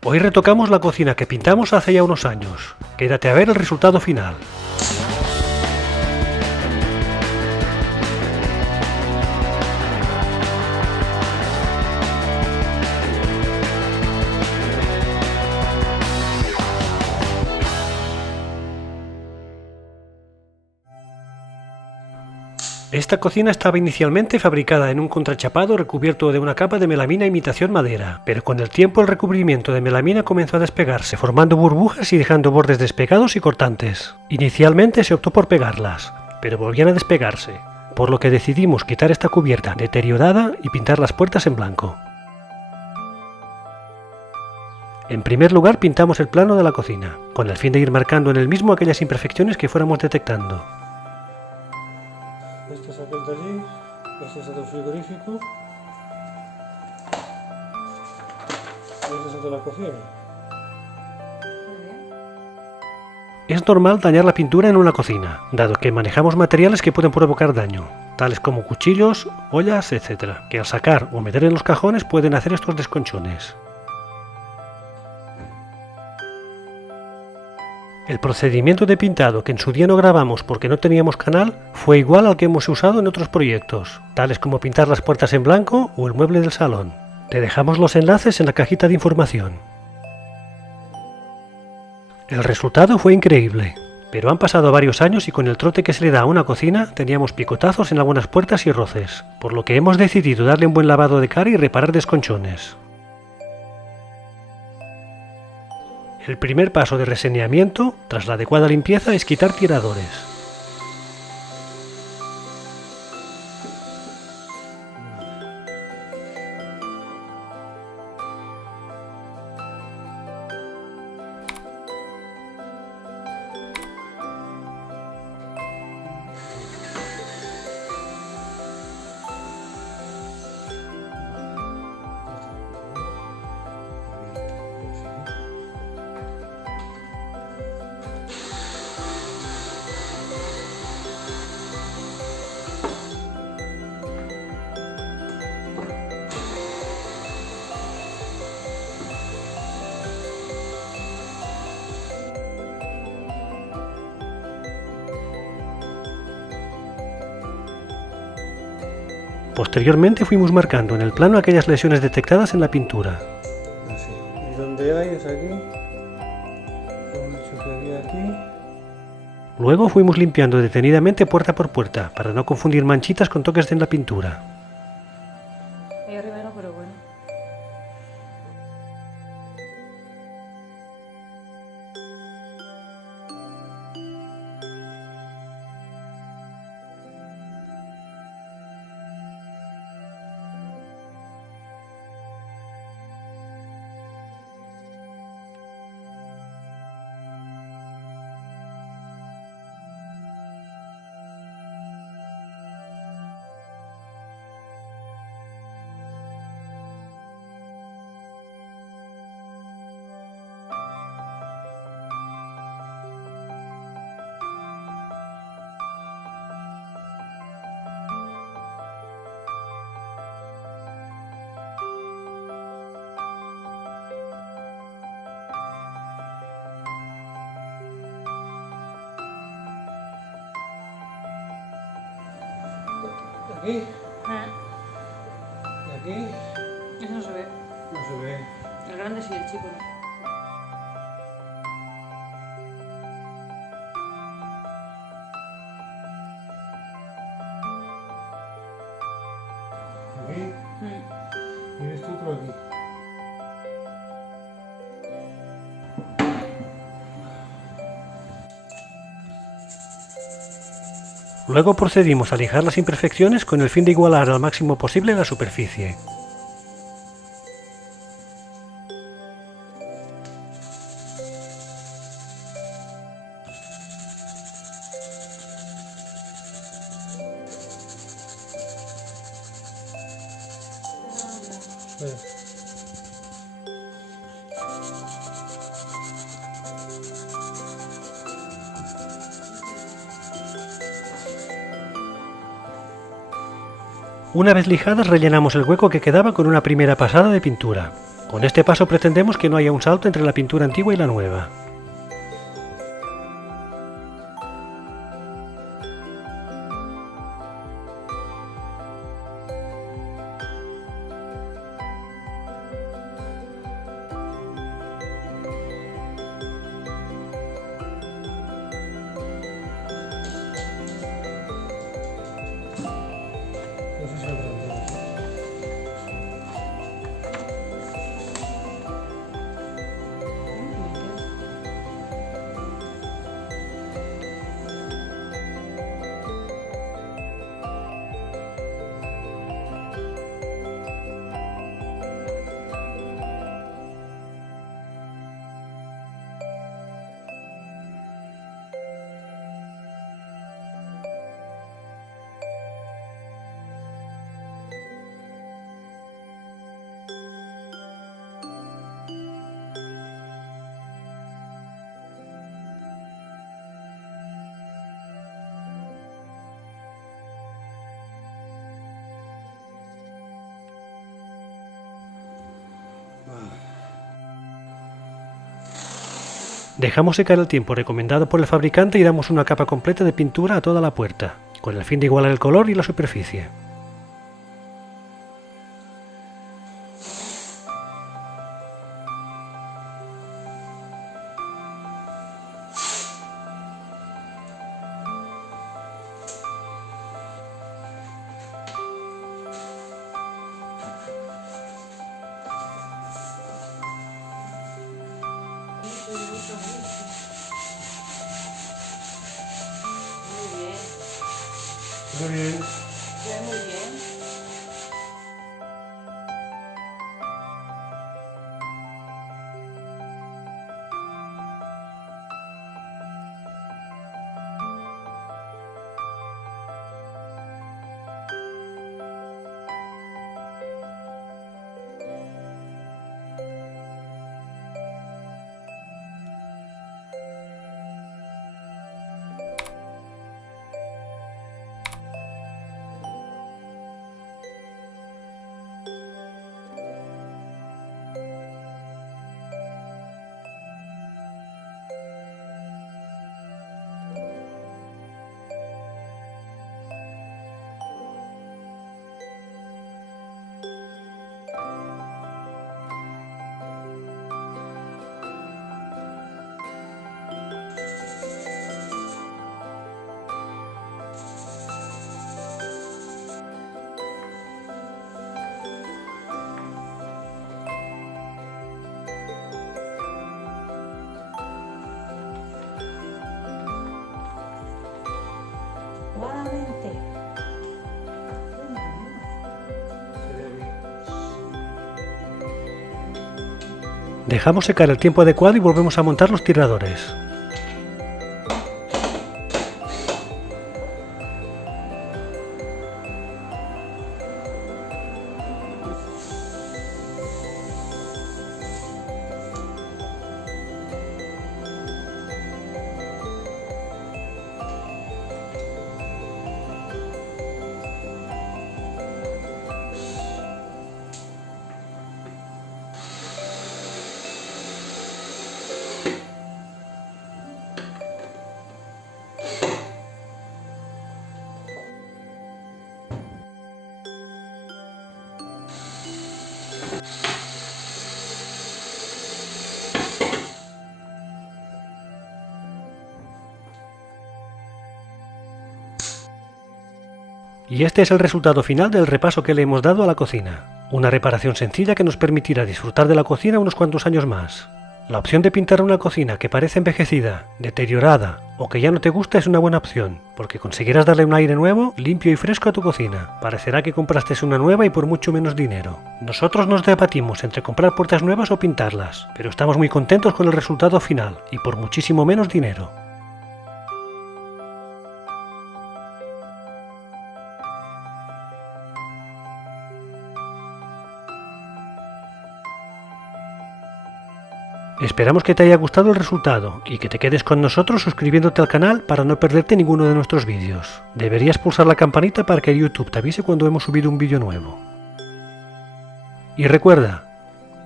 Hoy retocamos la cocina que pintamos hace ya unos años. Quédate a ver el resultado final. Esta cocina estaba inicialmente fabricada en un contrachapado recubierto de una capa de melamina imitación madera, pero con el tiempo el recubrimiento de melamina comenzó a despegarse, formando burbujas y dejando bordes despegados y cortantes. Inicialmente se optó por pegarlas, pero volvían a despegarse, por lo que decidimos quitar esta cubierta deteriorada y pintar las puertas en blanco. En primer lugar pintamos el plano de la cocina, con el fin de ir marcando en el mismo aquellas imperfecciones que fuéramos detectando. Este es aquel de allí, este es el del frigorífico y este es el de la cocina. Es normal dañar la pintura en una cocina, dado que manejamos materiales que pueden provocar daño, tales como cuchillos, ollas, etc., que al sacar o meter en los cajones pueden hacer estos desconchones. El procedimiento de pintado que en su día no grabamos porque no teníamos canal fue igual al que hemos usado en otros proyectos, tales como pintar las puertas en blanco o el mueble del salón. Te dejamos los enlaces en la cajita de información. El resultado fue increíble, pero han pasado varios años y con el trote que se le da a una cocina teníamos picotazos en algunas puertas y roces, por lo que hemos decidido darle un buen lavado de cara y reparar desconchones. El primer paso de reseneamiento, tras la adecuada limpieza, es quitar tiradores. Posteriormente fuimos marcando en el plano aquellas lesiones detectadas en la pintura. Así. Y donde hay es aquí. Hemos dicho que había aquí. Luego fuimos limpiando detenidamente puerta por puerta, para no confundir manchitas con toques en la pintura. Ahí arriba no, pero bueno. Aquí. Ah, Y aquí. eso no se ve. No se ve. El grande sí, el chico no. Aquí. Mm. Y este otro aquí. Luego procedimos a lijar las imperfecciones con el fin de igualar al máximo posible la superficie. Una vez lijadas rellenamos el hueco que quedaba con una primera pasada de pintura. Con este paso pretendemos que no haya un salto entre la pintura antigua y la nueva. No sé si lo aprendemos. Dejamos secar el tiempo recomendado por el fabricante y damos una capa completa de pintura a toda la puerta, con el fin de igualar el color y la superficie. Muy bien. Muy bien. Se ve muy bien. Nuevamente. Dejamos secar el tiempo adecuado y volvemos a montar los tiradores. Y este es el resultado final del repaso que le hemos dado a la cocina. Una reparación sencilla que nos permitirá disfrutar de la cocina unos cuantos años más. La opción de pintar una cocina que parece envejecida, deteriorada o que ya no te gusta es una buena opción, porque conseguirás darle un aire nuevo, limpio y fresco a tu cocina. Parecerá que compraste una nueva y por mucho menos dinero. Nosotros nos debatimos entre comprar puertas nuevas o pintarlas, pero estamos muy contentos con el resultado final y por muchísimo menos dinero. Esperamos que te haya gustado el resultado y que te quedes con nosotros suscribiéndote al canal para no perderte ninguno de nuestros vídeos. Deberías pulsar la campanita para que YouTube te avise cuando hemos subido un vídeo nuevo. Y recuerda,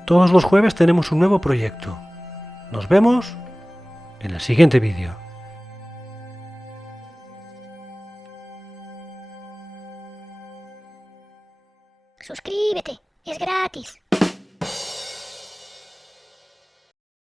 Todos los jueves tenemos un nuevo proyecto. Nos vemos en el siguiente vídeo. Suscríbete, es gratis.